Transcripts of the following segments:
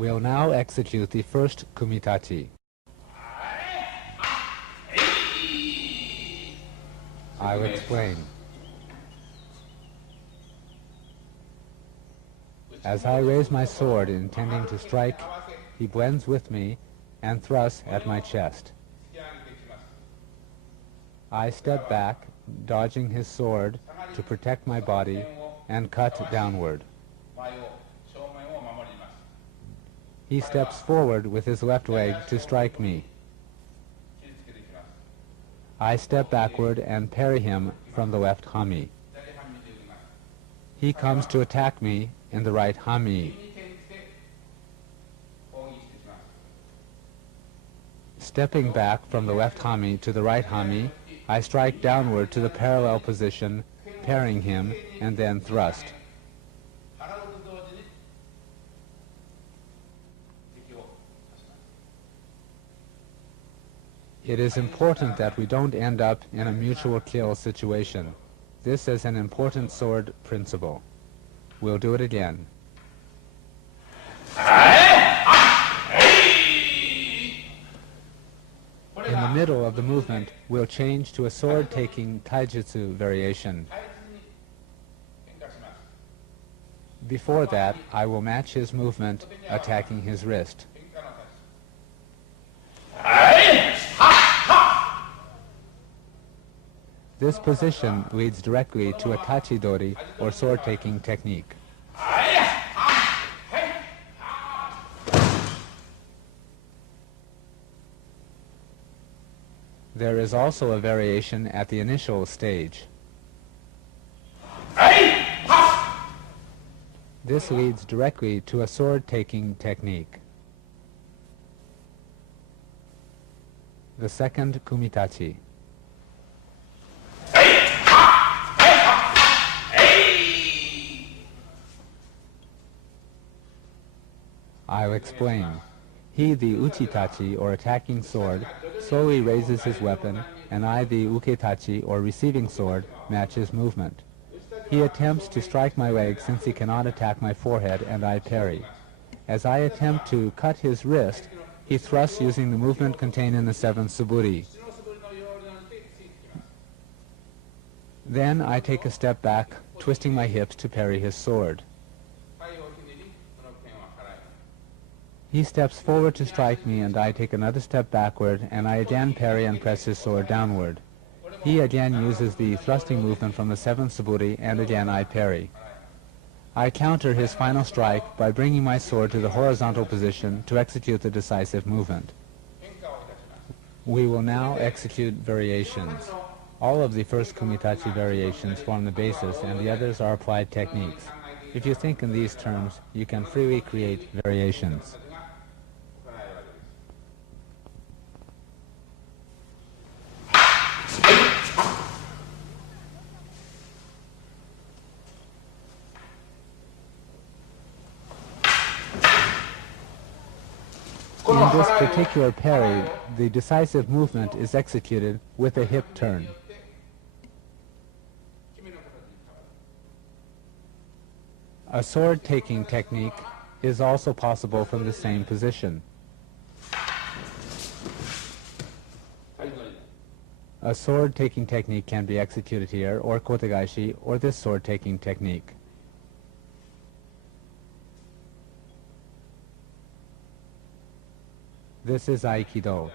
We'll now execute the first Kumi Tachi. I'll explain. As I raise my sword intending to strike, he blends with me and thrusts at my chest. I step back, dodging his sword to protect my body, and cut downward. He steps forward with his left leg to strike me. I step backward and parry him from the left hami. He comes to attack me in the right hami. Stepping back from the left hami to the right hami, I strike downward to the parallel position, parrying him, and then thrust. It is important that we don't end up in a mutual kill situation. This is an important sword principle. We'll do it again. In the middle of the movement, we'll change to a sword-taking taijutsu variation. Before that, I will match his movement, attacking his wrist. This position leads directly to a tachi-dori, or sword-taking technique. There is also a variation at the initial stage. This leads directly to a sword-taking technique. The second Kumitachi. I'll explain. He, the Uchitachi, or attacking sword, slowly raises his weapon, and I, the Uketachi, or receiving sword, match his movement. He attempts to strike my leg since he cannot attack my forehead, and I parry. As I attempt to cut his wrist, he thrusts using the movement contained in the seventh suburi. Then I take a step back, twisting my hips to parry his sword. He steps forward to strike me, and I take another step backward, and I again parry and press his sword downward. He again uses the thrusting movement from the seventh suburi, and again I parry. I counter his final strike by bringing my sword to the horizontal position to execute the decisive movement. We will now execute variations. All of the first Kumitachi variations form the basis, and the others are applied techniques. If you think in these terms, you can freely create variations. In this particular parry, the decisive movement is executed with a hip turn. A sword-taking technique is also possible from the same position. A sword-taking technique can be executed here, or kotegaishi, or this sword-taking technique. This is Aikido.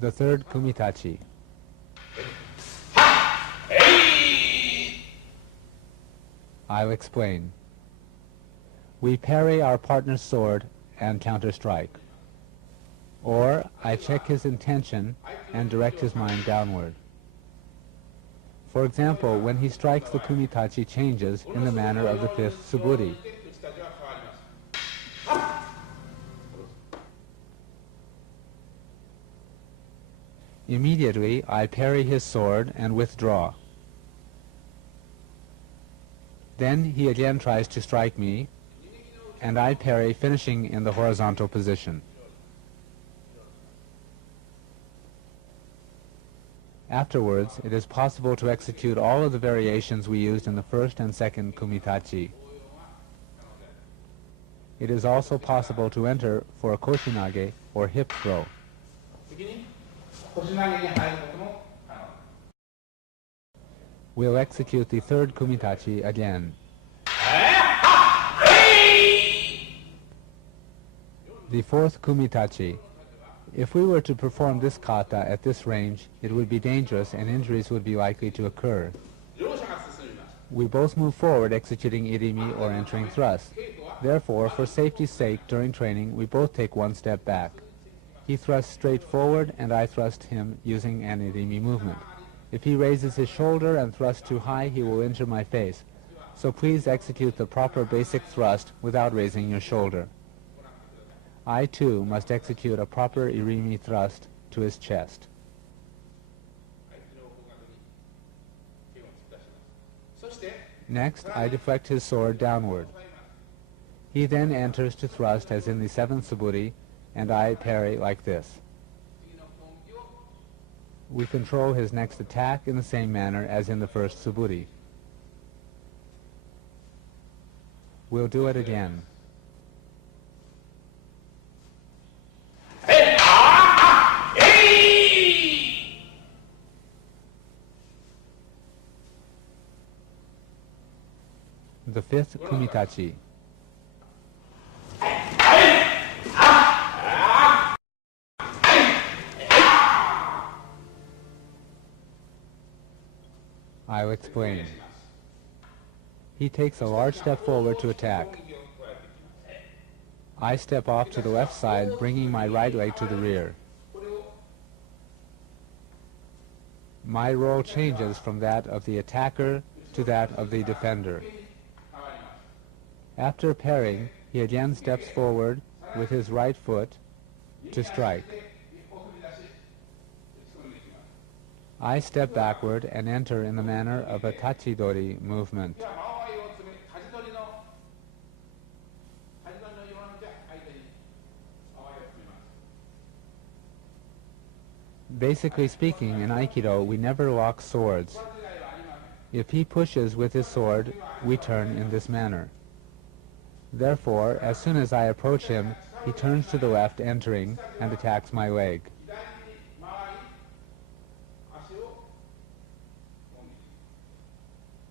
The third Kumitachi. I'll explain. We parry our partner's sword and counter-strike. Or I check his intention and direct his mind downward. For example, when he strikes, the Kumitachi changes in the manner of the fifth suburi. Immediately, I parry his sword and withdraw. Then he again tries to strike me, and I parry, finishing in the horizontal position. Afterwards, it is possible to execute all of the variations we used in the first and second Kumitachi. It is also possible to enter for a koshinage or hip throw. We'll execute the third kumitachi again. The fourth kumitachi. If we were to perform this kata at this range, it would be dangerous and injuries would be likely to occur. We both move forward executing irimi or entering thrust. Therefore, for safety's sake, during training, we both take one step back. He thrusts straight forward and I thrust him using an irimi movement. If he raises his shoulder and thrusts too high, he will injure my face. So please execute the proper basic thrust without raising your shoulder. I, too, must execute a proper irimi thrust to his chest. Next, I deflect his sword downward. He then enters to thrust as in the seventh suburi, and I parry like this. We control his next attack in the same manner as in the first suburi. We'll do it again. The fifth kumitachi. I'll explain. He takes a large step forward to attack. I step off to the left side, bringing my right leg to the rear. My role changes from that of the attacker to that of the defender. After parrying, he again steps forward with his right foot to strike. I step backward and enter in the manner of a Tachi movement. Basically speaking, in Aikido, we never lock swords. If he pushes with his sword, we turn in this manner. Therefore, as soon as I approach him, he turns to the left, entering, and attacks my leg.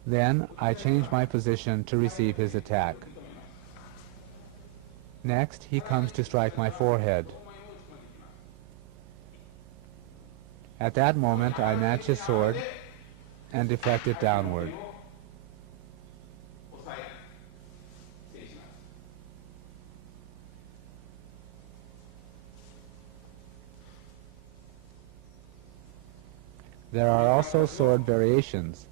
Then, I change my position to receive his attack. Next, he comes to strike my forehead. At that moment, I match his sword and deflect it downward. There are also sword variations.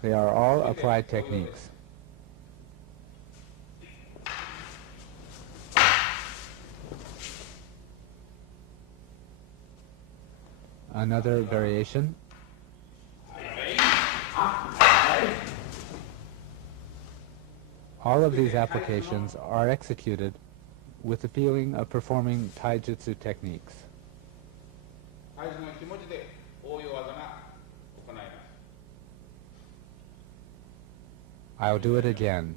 They are all applied techniques. Another variation. All of these applications are executed with the feeling of performing taijutsu techniques. I'll do it again.